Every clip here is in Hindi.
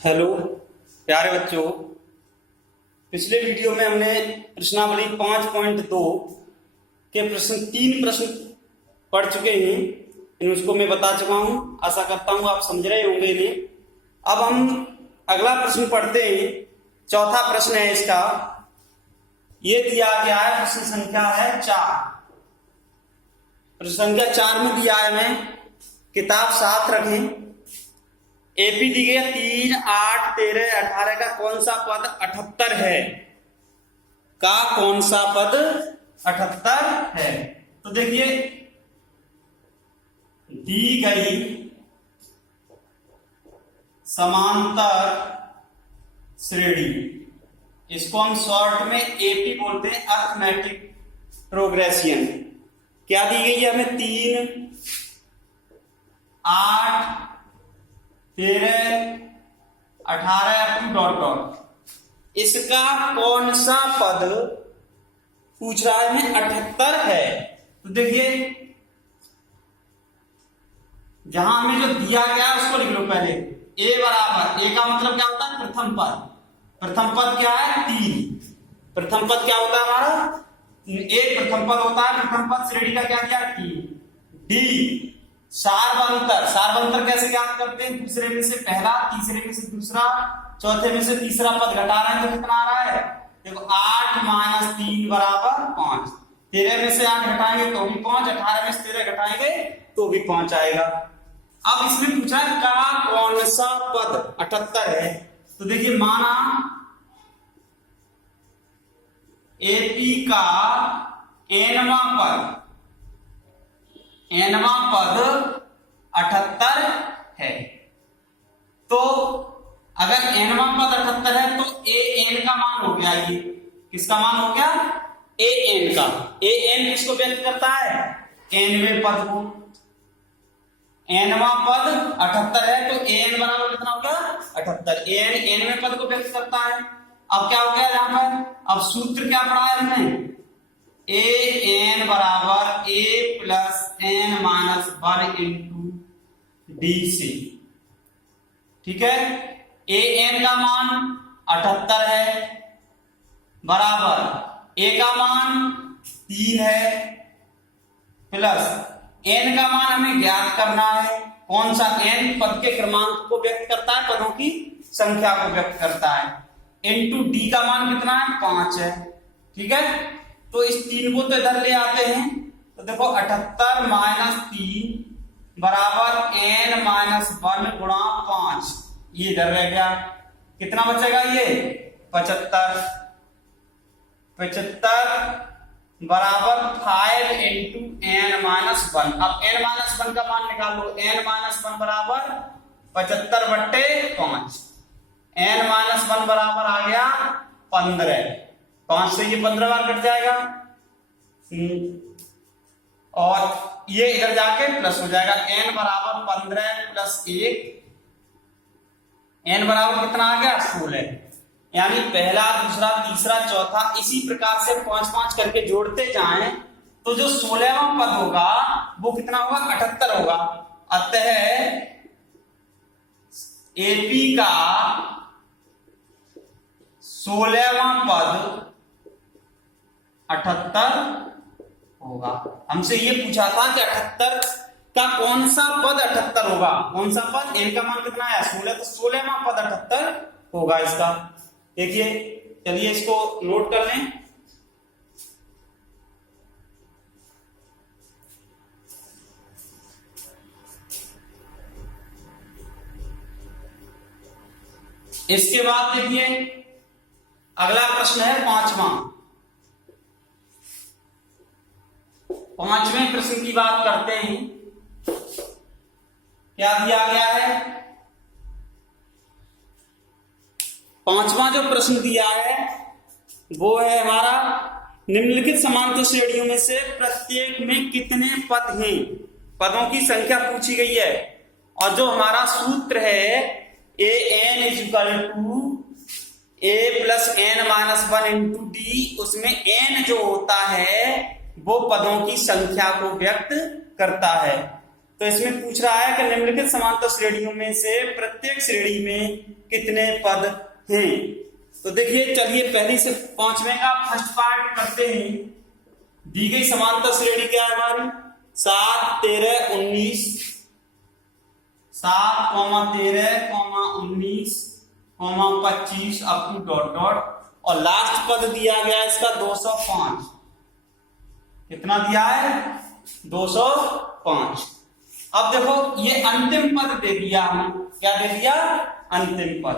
हेलो प्यारे बच्चों, पिछले वीडियो में हमने प्रश्नावली 5.2 के तीन प्रश्न पढ़ चुके हैं। इन उसको मैं बता चुका हूं। आशा करता हूं आप समझ रहे होंगे इन्हें। अब हम अगला प्रश्न पढ़ते हैं। चौथा प्रश्न है इसका। ये दिया गया है, प्रश्न संख्या है 4। प्रश्न संख्या 4 में दिया है, हमें किताब साथ रखें। एपी दी गई 3, 8, 13, 18 का कौन सा पद 78 है? का कौन सा पद 78 है? तो देखिए, दी गई समांतर श्रेणी, इसको हम शॉर्ट में एपी बोलते हैं, अर्थमेटिक प्रोग्रेशन। क्या दी गई है हमें? 3, 8, 13, 18 अप टू डॉट डॉट। इसका कौन सा पद पूछ रहा है हमें? 78 है। तो देखिए, जहां हमें जो दिया गया है उसको लिख लो पहले। ए बराबर, ए का मतलब क्या होता है? प्रथम पद। प्रथम पद क्या है? 3। प्रथम पद क्या होता है हमारा? एक प्रथम पद होता है। प्रथम पद श्रेणी का क्या किया? 3। डी सार्वंतर। सार्वंतर कैसे ज्ञात करते हैं? दूसरे में से पहला, तीसरे में से दूसरा, चौथे में से तीसरा पद घटा रहे हैं तो कितना आ रहा है? देखो, 8 - 3 बराबर 5। 13 में से 8 घटाएंगे तो भी 5, 18 में से 13 घटाएंगे तो भी 5 आएगा। अब इसमें पूछा का कौन सा पद 78 है? तो देखिए, माना एपी का nवां पद 78 है। तो अगर nवां पद 78 है तो an का मान हो गया। ये किसका मान हो गया? an का। an किसको व्यक्त करता है? nवें पद को। nवां पद 78 है तो an बराबर कितना हो गया? 78। an nवें पद को व्यक्त करता है। अब क्या हो गया यहां पर? अब सूत्र क्या पढ़ा है हमने? an बराबर a plus n minus 1 into D से। ठीक है, an का मान 78 है, बराबर a का मान 3 है, प्लस n का मान हमें ज्ञात करना है। कौन सा? n पद के क्रमांक को व्यक्त करता है, पदों की संख्या को व्यक्त करता है। इंटू डी का मान कितना है? 5 है। ठीक है, तो इस 3 को तो इधर ले आते हैं। तो देखो, 78 - 3 बराबर n - 1 गुणा 5। ये इधर रह गया। कितना बचेगा? ये 75। 75 बराबर 5 इंटू n - 1। अब n - 1 का मान निकालो। n - 1 बराबर 75/5। n - 1 बराबर आ गया 15। 5 से ये 15 बार कट जाएगा, और ये इधर जाके प्लस हो जाएगा। n बराबर 15 प्लस 1। n बराबर कितना आ गया? 16। यानी पहला, दूसरा, तीसरा, चौथा, इसी प्रकार से 5-5 करके जोड़ते जाएं तो जो 16वां पद होगा वो कितना होगा? 78 होगा। अतः एपी का 16वां पद 78 होगा। हमसे ये पूछा था कि 78 का कौन सा पद 78 होगा? कौन सा पद? n का मान कितना है? 16। तो 16वां पद 78 होगा इसका। देखिए, चलिए इसको नोट कर लें। इसके बाद देखिए, अगला प्रश्न है 5वां। 5वें प्रश्न की बात करते हैं। क्या दिया गया है? 5वां जो प्रश्न दिया है वो है हमारा, निम्नलिखित समांतर श्रेणियों में से प्रत्येक में कितने पद हैं? पदों की संख्या पूछी गई है, और जो हमारा सूत्र है an = a plus n - 1 into D, उसमें n जो होता है वो पदों की संख्या को व्यक्त करता है। तो इसमें पूछ रहा है कि निम्नलिखित समांतर श्रेणियों में से प्रत्येक श्रेणी में कितने पद हैं। तो देखिए, चलिए पहली से पांचवें का फर्स्ट पार्ट करते हैं। दी गई समांतर श्रेणी क्या है हमारी, 7, 13, 19, 7, 13, 19, 25 अप टू डॉट डॉट, और लास्ट पद दिया गया है इसका 205। कितना दिया है, 205। अब देखो ये अंतिम पद दे दिया, हमें क्या दे दिया, अंतिम पद।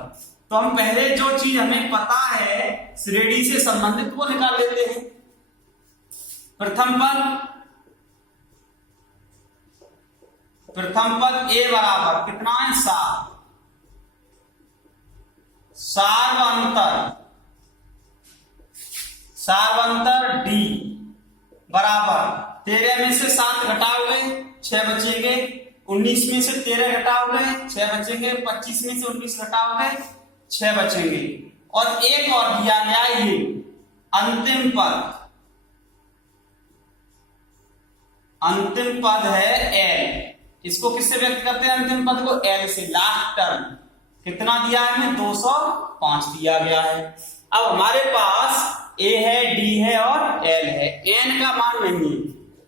तो हम पहले जो चीज हमें पता है श्रेणी से संबंधित वो निकाल लेते हैं। प्रथम पद ए बराबर कितना है, 7। सार्वंतर डी बराबर 13 में से 7 घटाओगे 6 बचेंगे, 19 में से 13 घटाओगे 6 बचेंगे, 25 में से 19 घटाओगे 6 बचेंगे, और एक और दिया गया ये अंतिम पद है एल। इसको किससे व्यक्त करते हैं, अंतिम पद को एल से, लास्ट टर्म। कितना दिया है हमें, 205 दिया गया है। अब हमारे पास ए है, डी है और एल है, एन का मान नहीं है।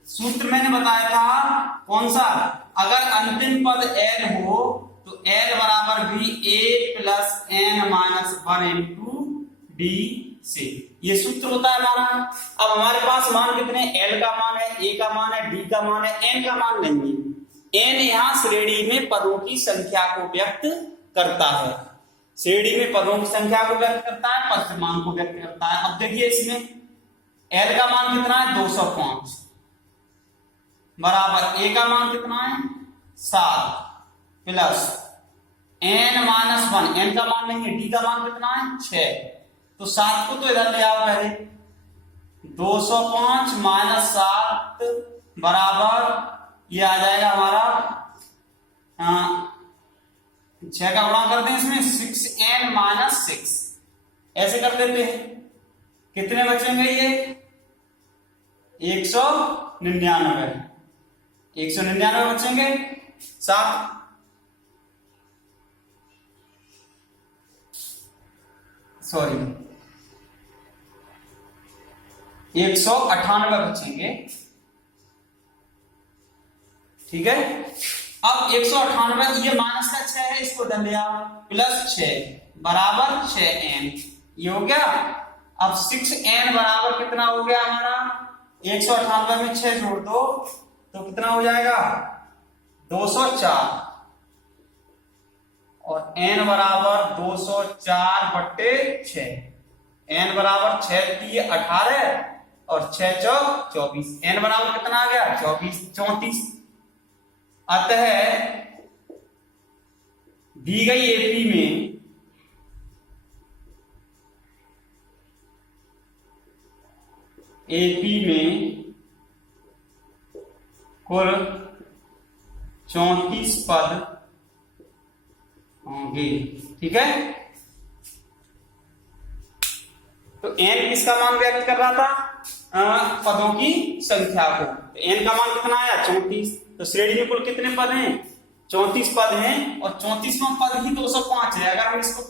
सूत्र मैंने बताया था कौन सा, अगर अंतिम पद एल हो तो एल बराबर भी A plus N minus 1 into D से, ये सूत्र होता है हमारा। अब हमारे पास मान कितने, एल का मान है, ए का मान है, डी का मान है, एन का मान नहीं है। एन यहाँ श्रेणी में पदों की संख्या को व्यक्त करता है, श्रेणी में पदों की संख्या को व्यक्त करता है, पद मान को व्यक्त करता है। अब देखिए इसमें एल का मान कितना है, 205 बराबर ए का मान कितना है, 7 प्लस एन माइनस 1, एन का मान नहीं है, डी का मान कितना है, 6। तो 7 को तो इधर ले आओ पहले, 205 माइनस 7 बराबर ये आ जाएगा हमारा 6 का गुणा कर दें इसमें, 6n माइनस 6, ऐसे कर देते हैं। कितने बचेंगे ये, 199 बचेंगे। 7 सॉरी 198 बचेंगे, ठीक है। अब 198, ये माइनस का 6 है, इसको डल लिया, प्लस 6 बराबर 6n, ये हो गया। अब 6n बराबर कितना हो गया हमारा, 198 में 6 जोड़ दो तो कितना हो जाएगा, 204, और n बराबर 204/6, n बराबर 6×3 18 और 6×4 24, n बराबर कितना आ गया, 34। अतः दी गई एपी में कुल 34 पद होंगे, ठीक है। तो n किसका मान व्यक्त कर रहा था, पदों की संख्या को। तो n का मान कितना आया, 34। तो श्रेणी में कुल कितने पद हैं, 34 पद हैं, और 34वां पद ही 205 है। अगर हम इसको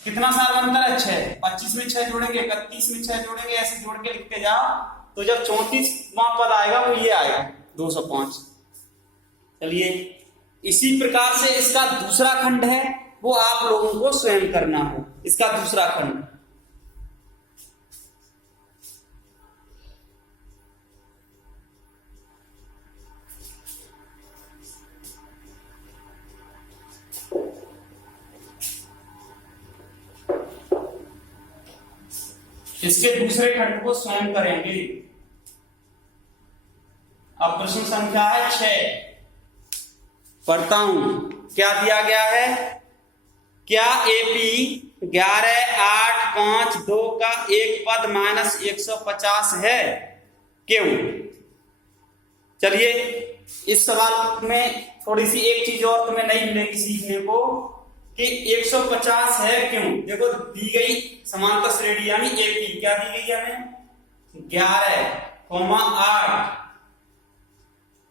कितना सार्वंतर है, 6, 25 में 6 जोड़ेंगे, 31 में 6 जोड़ेंगे, ऐसे जोड़ के लिखते जाओ, तो जब 34वां पद आएगा वो ये आएगा 205। चलिए, इसी प्रकार से इसका दूसरा खंड है, वो आप लोगों को स्वयं करना है। इसका दूसरा खंड, इसके दूसरे खंड को स्वयं करेंगे। अब प्रश्न संख्या है 6, पढ़ता हूं। क्या दिया गया है, क्या एपी 11, 8, 5, 2 का एक पद माइनस 150 है, क्यों। चलिए, इस सवाल में थोड़ी सी एक चीज और तुम्हें नहीं मिलेगी सीखने को कि 150 है क्यों। देखो, दी गई समांतर श्रेणी यानी एपी क्या दी गई है हमें, 11, 8,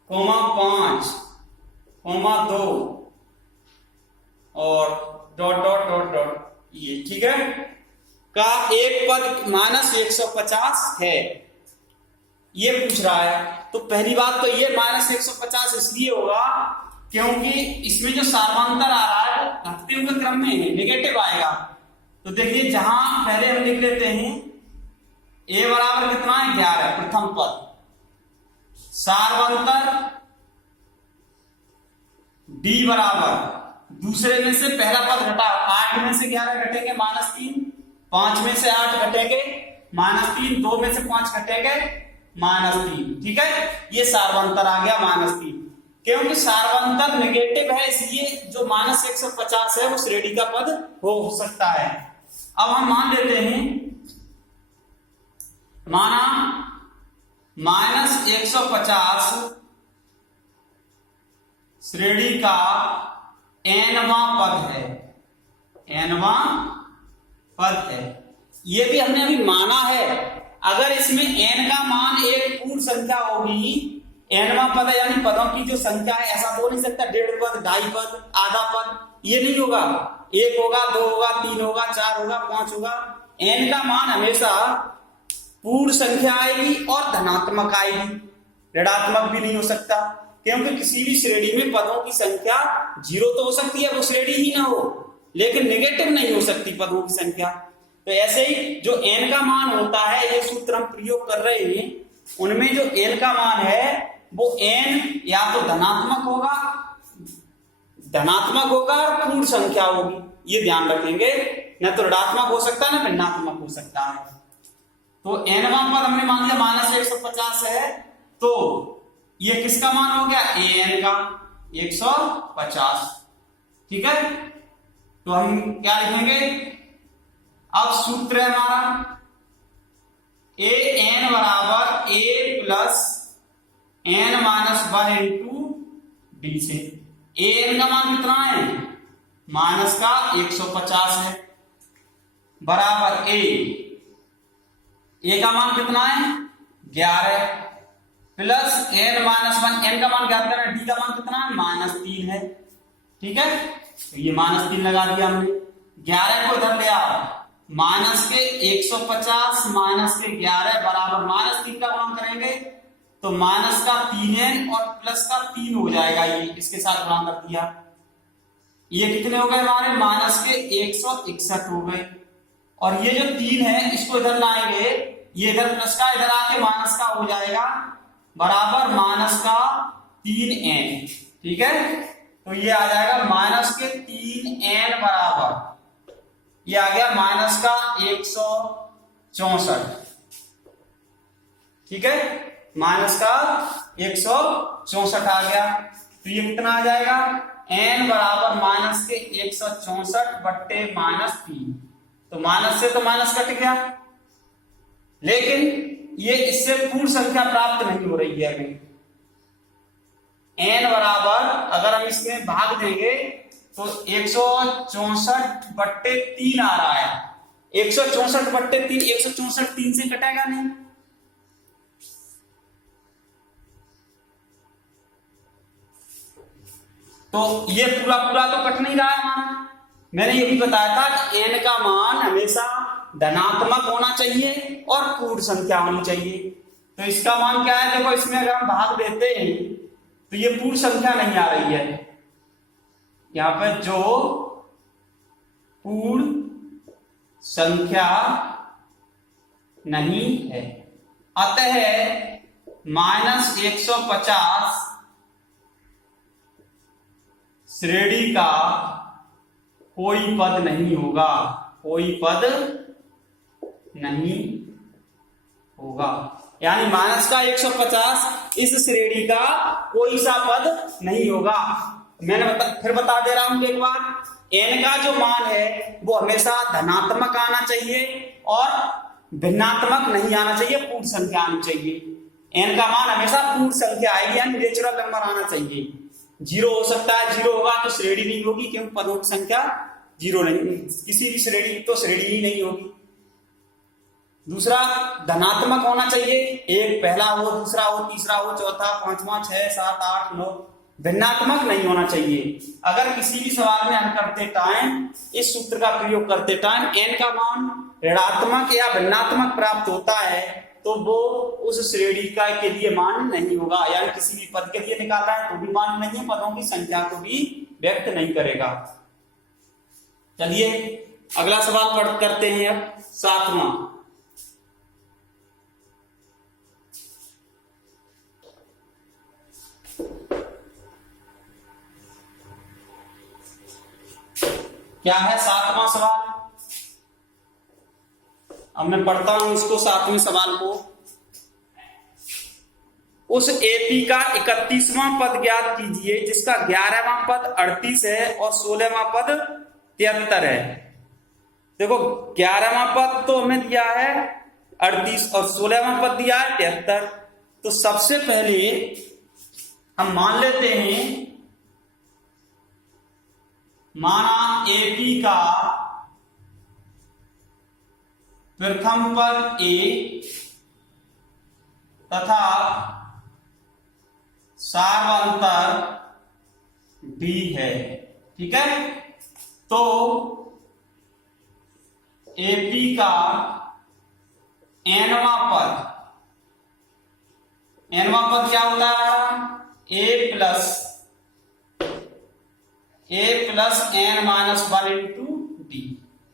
5 कोमा 2 और डॉट डॉट डॉट डॉट, ये ठीक है, का एक पद -150 है, ये पूछ रहा है। तो पहली बात तो ये -150 इसलिए होगा क्योंकि इसमें जो सार्वंतर आ रहा है वो घटते हुए क्रम में है, नेगेटिव आएगा। तो देखिए जहां पहले हम लिख लेते हैं a बराबर कितना है 11, प्रथम पद, सार्वंतर d बराबर दूसरे में से पहला पद घटाओ, 8 में से 11 घटेंगे -3, 5 में से 8 घटेंगे -3, 2 में से 5 घटेंगे -3, ठीक है, ये सार्वंतर आ गया -3। क्योंकि सार्वंतर नेगेटिव है इसलिए जो -150 है वो श्रेणी का पद हो सकता है। अब हम मान लेते हैं, माना -150 श्रेणी का nवां पद है, nवां पद है। ये भी हमने अभी माना है। अगर इसमें n का मान एक पूर्ण संख्या होगी, nवां पद है यानी पदों की जो संख्या है, ऐसा बोल नहीं सकता 1.5 पद, 2.5 पद, आधा पद, ये नहीं होगा। 1 होगा, 2 होगा, 3 होगा, 4 होगा, 5 होगा। n का मान हमेशा पूर्ण संख्या आएगी और धनात्मक आएगी, ऋणात्मक भी नहीं हो सकता। क्योंकि किसी भी श्रेणी में पदों की संख्या 0 तो हो सकती है, वो श्रेणी ही ना हो, लेकिन नेगेटिव नहीं हो सकती पदों की संख्या। तो ऐसे ही जो n का मान होता है, ये सूत्र हम प्रयोग कर रहे हैं, उनमें जो n का मान है वो n या तो धनात्मक होगा और पूर्ण संख्या होगी, ये ध्यान रखेंगे। न तो ऋणात्मक हो सकता है, न भिन्नात्मक हो सकता है। तो nवां पद हमने मान लिया -150 है, तो ये किसका मान हो गया, an का 150, ठीक है। तो हम क्या लिखेंगे, अब सूत्र है हमारा an बराबर a plus n-1 into d से। an का मान कितना है, माइनस का 150 है, बराबर a का मान कितना है 11 प्लस n-1, n का मान ज्ञात करना, d का मान कितना है -3 है, ठीक है। तो ये -3 लगा दिया हमने, 11 को इधर ले आओ, माइनस के 150 माइनस के 11 बराबर -3 का गुणा करेंगे तो माइनस का 3n और प्लस का 3 हो जाएगा, ये इसके साथ गुणा कर दिया। ये कितने हो गए हमारे, माइनस के 161 हो गए। और ये जो 3 है इसको इधर लाएंगे, ये इधर प्लस का इधर आके माइनस का हो जाएगा, बराबर माइनस का 3n, ठीक है। तो ये आ जाएगा माइनस के 3n बराबर, ये आ गया माइनस का 164, ठीक है, माइनस का 164 आ गया। तो ये कितना आ जाएगा, n बराबर माइनस के 164 बट्टे -3। तो माइनस से तो माइनस कट गया, लेकिन ये इससे पूर्ण संख्या प्राप्त नहीं हो रही है अभी। n बराबर अगर हम इसमें भाग देंगे तो 164 बट्टे 3 आ रहा है, 164 बट्टे 3, 164 3 से कटेगा नहीं, तो ये पूरा पूरा तो कट नहीं रहा है हमारा। मैंने ये भी बताया था कि n का मान हमेशा धनात्मक होना चाहिए और पूर्ण संख्या होनी चाहिए। तो इसका मान क्या है, देखो इसमें अगर हम भाग देते हैं तो ये पूर्ण संख्या नहीं आ रही है, यहां पर जो पूर्ण संख्या नहीं है, अतः -150 श्रेणी का कोई पद नहीं होगा, कोई पद नहीं होगा। यानी माइनस का 150 इस श्रेणी का कोई सा पद नहीं होगा। मैंने फिर बता दे रहा हूं एक बार, n का जो मान है वो हमेशा धनात्मक आना चाहिए और भिन्नात्मक नहीं आना चाहिए, पूर्ण संख्या आनी चाहिए। n का मान हमेशा पूर्ण संख्या आएगी, यानी नेचुरल नंबर आना चाहिए। 0 हो सकता है, 0 होगा तो श्रेणी नहीं होगी, क्योंकि पदों की संख्या 0 नहीं, किसी भी श्रेणी तो श्रेणी ही नहीं होगी। दूसरा धनात्मक होना चाहिए, एक पहला हो, दूसरा हो, तीसरा हो, चौथा, पांचवा, 6, 7, 8, 9, भिन्नात्मक नहीं होना चाहिए। अगर किसी भी सवाल में हल करते टाइम इस सूत्र का प्रयोग करते टाइम n का मान ऋणात्मक या भिन्नात्मक प्राप्त होता है तो वो उस श्रेणी का के लिए मान नहीं होगा, यानी किसी भी पद के लिए निकाल रहा है तो भी मान नहीं है, पदों की संख्या को भी व्यक्त नहीं करेगा। चलिए अगला सवाल पढ़ करते हैं अब 7वां। क्या है 7वां सवाल? अब मैं पढ़ता हूं इसको 7वें सवाल को। उस एपी का 31वां पद ज्ञात कीजिए जिसका 11वां पद 38 है और 16वां पद 73 है। देखो 11वां पद तो हमें दिया है 38 और 16वां पद दिया है 73। तो सबसे पहले हम मान लेते हैं, माना एपी का प्रथम पद ए तथा सार्वंतर डी है। ठीक है, तो एपी का एनवां पद क्या होता है हमारा? A plus N minus 1 into D,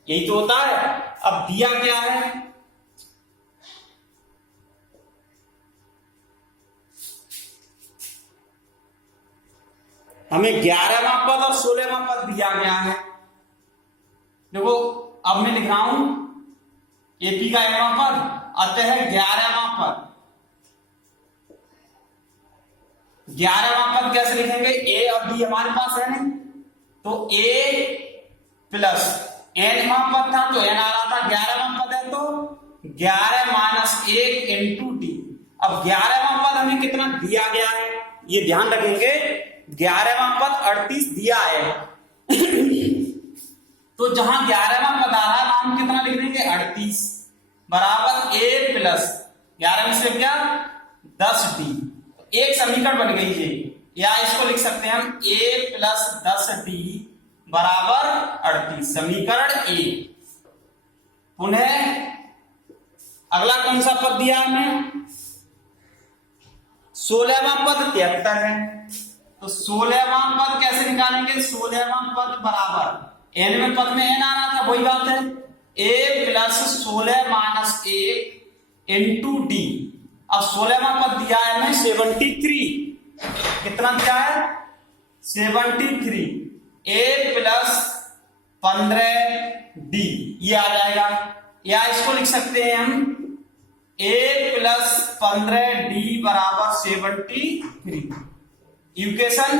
यही तो होता है। अब दिया क्या है? हमें 11वां पद और 16वां पद दिया गया है। देखो अब मैं लिख रहा हूं एपी का एनवां पद, अतः 11वां पद। 11वां पद कैसे लिखेंगे? ए और बी हमारे पास है नहीं, तो ए प्लस एनवां पद था तो एन आ रहा था, 11वां पद है तो 11 माइनस 1 इंटू डी। अब 11वां पद हमें कितना दिया गया है ये ध्यान रखेंगे। 11वां पद 38 दिया है तो जहां 11वां पद आ रहा है हम कितना लिख देंगे? 38 बराबर ए प्लस 11 में से क्या 10 डी। एक समीकरण बन गई है, या इसको लिख सकते हैं हम ए प्लस 10 डी बराबर 38, समीकरण ए। पुनः अगला कौन सा पद दिया हमें? 16वां पद 73 है, तो 16वां पद कैसे निकालेंगे? 16वां पद बराबर एन में पद में एन आ रहा था वही बात है, ए प्लस 16 माइनस 1 इंटू डी। अब 16वां पद दिया है हमें 73, कितना दिया है? 73, ए प्लस 15 डी ये आ जाएगा, या इसको लिख सकते हैं हम ए प्लस 15 डी बराबर 73, इक्वेशन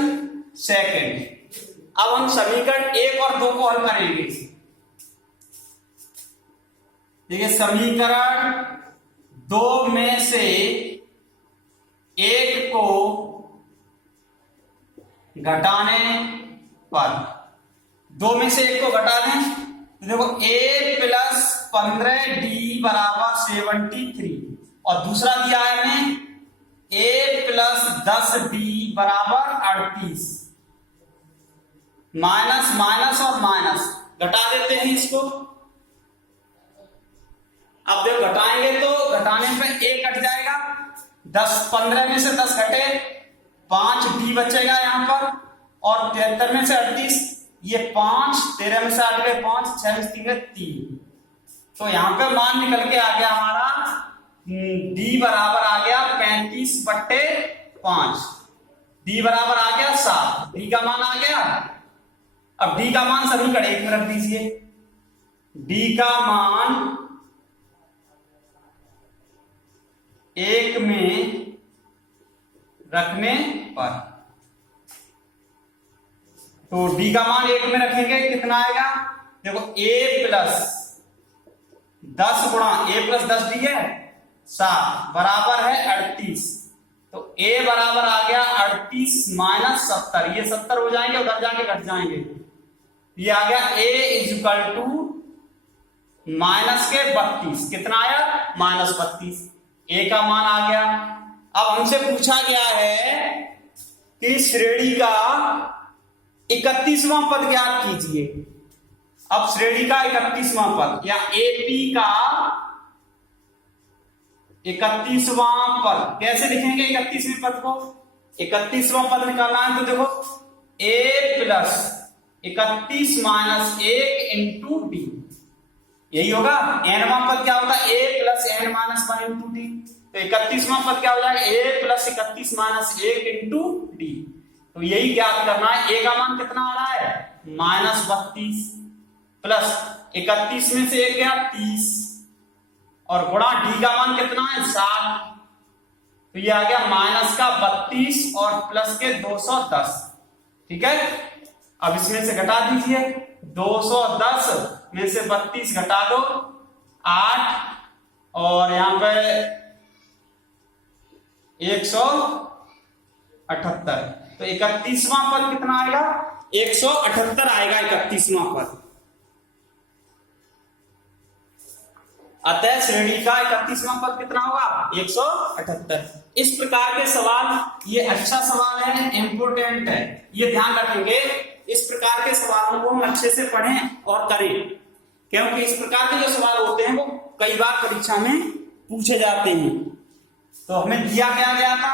सेकंड। अब हम समीकरण 1 और 2 को हल करेंगे। देखिए समीकरण 2 में से एक को घटाने पर, 2 में से एक को घटा दें तो देखो ए प्लस 15 डी बराबर 73 और दूसरा दिया है हमें ए प्लस 10 डी बराबर 38। माइनस माइनस और माइनस घटा देते हैं इसको। अब देखो घटाएंगे तो घटाने पे एक कट जाएगा, 15 में से 10 घटे 5 डी बचेगा यहां पर, और 73 में से 38 ये 5, 13 में से 8 गए 5, 6 में से 3, तो यहां पे मान निकल के आ गया हमारा डी बराबर आ गया 35/5, डी बराबर आ गया 7, डी का मान आ गया। अब डी का मान समीकरण 1 में रख दीजिए, डी का मान 1 में रखने पर, तो डी का मान 1 में रखेंगे कितना आएगा? देखो a प्लस 10 गुणा a प्लस 10 डी है 7 बराबर है 38, तो a बराबर आ गया 38 माइनस 70, ये 70 हो जाएंगे, उधर जाके घट जाएंगे, ये आ गया a is equal to minus के 32, कितना आया? -32, a का मान आ गया। अब हमसे पूछा गया है कि श्रेणी का 31वां पद ज्ञात कीजिए। अब श्रेणी का 31वां पद या एपी का 31वां पद कैसे लिखेंगे? 31वें पद को 31वां पद निकालना है तो देखो a plus 31 minus 1 into D, यही होगा। nवां पद क्या होगा? a plus n minus 1 into D. तो 31वां पद क्या हो जाएगा? a plus 31 minus 1 into D. तो यही ज्ञात करना है। a का मान कितना आ रहा है? -32 प्लस 31 में से 1 गया 30 और गुणा डी का मान कितना है? 7। तो ये आ गया माइनस का 32 और प्लस के 210। ठीक है, अब इसमें से घटा दीजिए। 210 में से 32 घटा दो 8 और यहां पे 178। तो 31वां पद कितना आएगा? 178 आएगा 31वां पद। अतः श्रेणी का 31वां पद कितना होगा? 178। इस प्रकार के सवाल, ये अच्छा सवाल है, इंपोर्टेंट है, ये ध्यान रखेंगे। इस प्रकार के सवालों को हम अच्छे से पढ़ें और करें, क्योंकि इस प्रकार के जो सवाल होते हैं वो कई बार परीक्षा में पूछे जाते हैं। तो हमें दिया क्या गया था?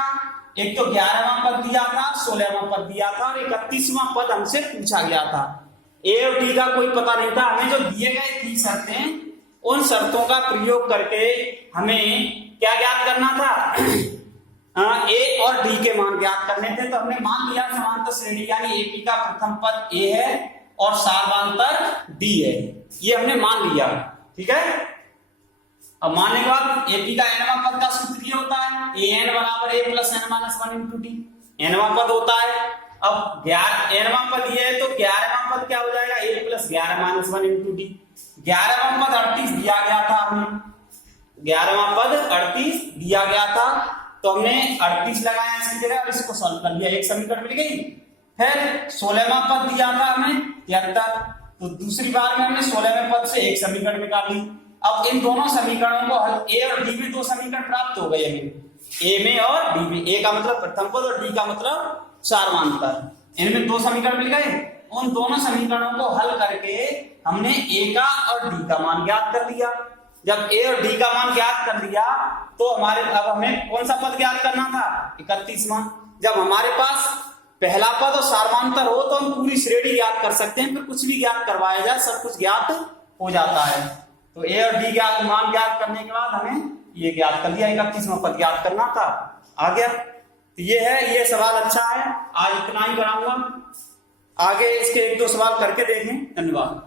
एक तो 11वां पद दिया था, 16वां पद दिया था और 31वां पद हमसे पूछा गया था। ए और डी का कोई पता नहीं था। हमें जो दिए गए 3 शर्तें, उन शर्तों का प्रयोग करके हमें क्या ज्ञात करना था? ए और डी के मान ज्ञात करने थे। तो हमने मान लिया समांतर श्रेणी यानी एपी का प्रथम पद ए है और सार्वधातुक डी है, ये हमने मान लिया। ठीक है, अब मानने के बाद एपी का nवां पद का सूत्र ये होता है an बराबर a plus n minus 1 into D, nवां पद होता है। अब 11वां पद ये है तो 11वां पद क्या हो जाएगा? a plus 11 minus 1 into D. 11वां पद 38 दिया गया था हमें, 11वां पद 38 दिया गया था तो हमने 38 लगाया इसकी जगह, अब इसको सॉल्व कर लिया, एक समीकरण मिल गई। फिर 16वां पद दिया था हमें 73, तो दूसरी बार में हमने 16वें पद से एक समीकरण निकाल ली। अब इन दोनों समीकरणों को हल, ए और डी में 2 समीकरण प्राप्त हो गए हमें, ए में और डी में। ए का मतलब प्रथम पद और डी का मतलब सार्वधातुक। इनमें 2 समीकरण मिल गए। उन दोनों समीकरणों को हल करके हमने ए का और डी का मान ज्ञात कर लिया। जब ए और डी का मान ज्ञात कर लिया तो हमारे, अब हमें कौन सा पद ज्ञात करना था? 31वां। जब हमारे पास पहला पद और सार्वधातुक हो तो हम पूरी श्रेणी ज्ञात कर सकते हैं, फिर कुछ भी ज्ञात करवाया जाए सब कुछ ज्ञात हो जाता है। तो ए और डी का मान ज्ञात करने के बाद हमें ये ज्ञात कर लिया, 31वां पद ज्ञात करना था, आ गया। तो ये है, ये सवाल अच्छा है। आज इतना ही कराऊंगा, आगे इसके 1-2 सवाल करके देखें। धन्यवाद।